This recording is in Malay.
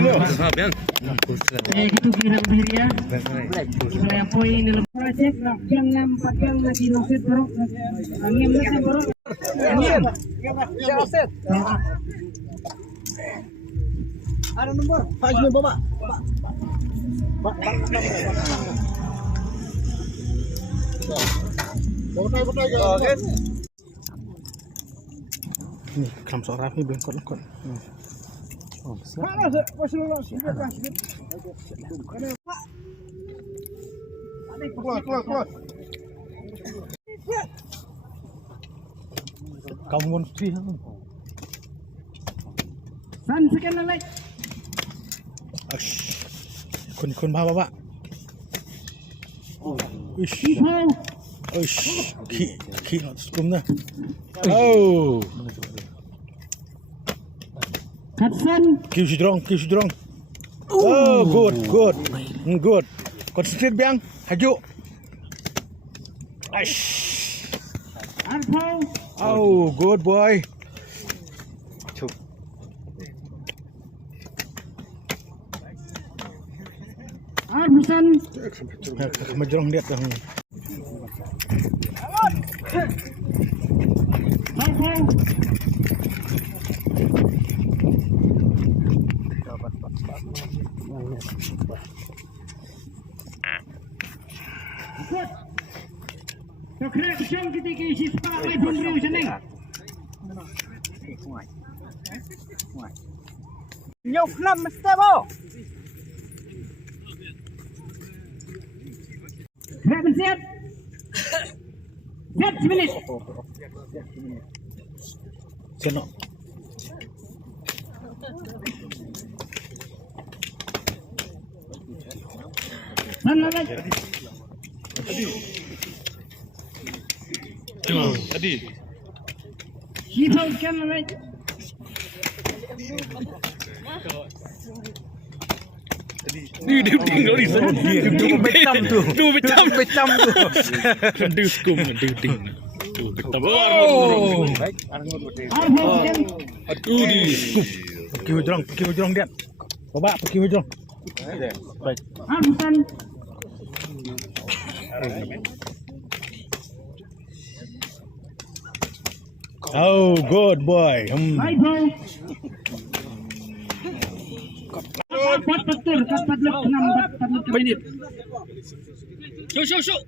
Biang. Gitu kira ya. Saya poin dalam projek jangan pakai lagi noset bro. Angin noset bro. Angin. Noset. Ada nomor. Pak ini Bapak. Pak. Oke. Nih, kam seorang ini bengkot-bengkot. Oh, mana sih? Masih lolos. Keluar. Kamu monstri kan? San sekian lagi. Kun bawa. Ish. Ki not skum dah. Oh. Hudson. Keep strong. Oh, good. Concentrate biang. Haju. Aish. Oh, good boy. Hudson. Majorong dia dah. Kekerasan ketika isi sepakai bumbu seneng. Ïakob Khnam mesti bo. Siap. 10 minit. Seno. Mana lagi? Tadi. Hibau kan lagi. Dia tinggal di sana. Dia becam tu. Dia skum. Tu betam. Oh. Aduh di skum. Pergi hujung dia. Bapak pergi hujung. Baik. Harusan. Oh, good boy. Baik bro. Betul. Kapat lu 6 menit. Show.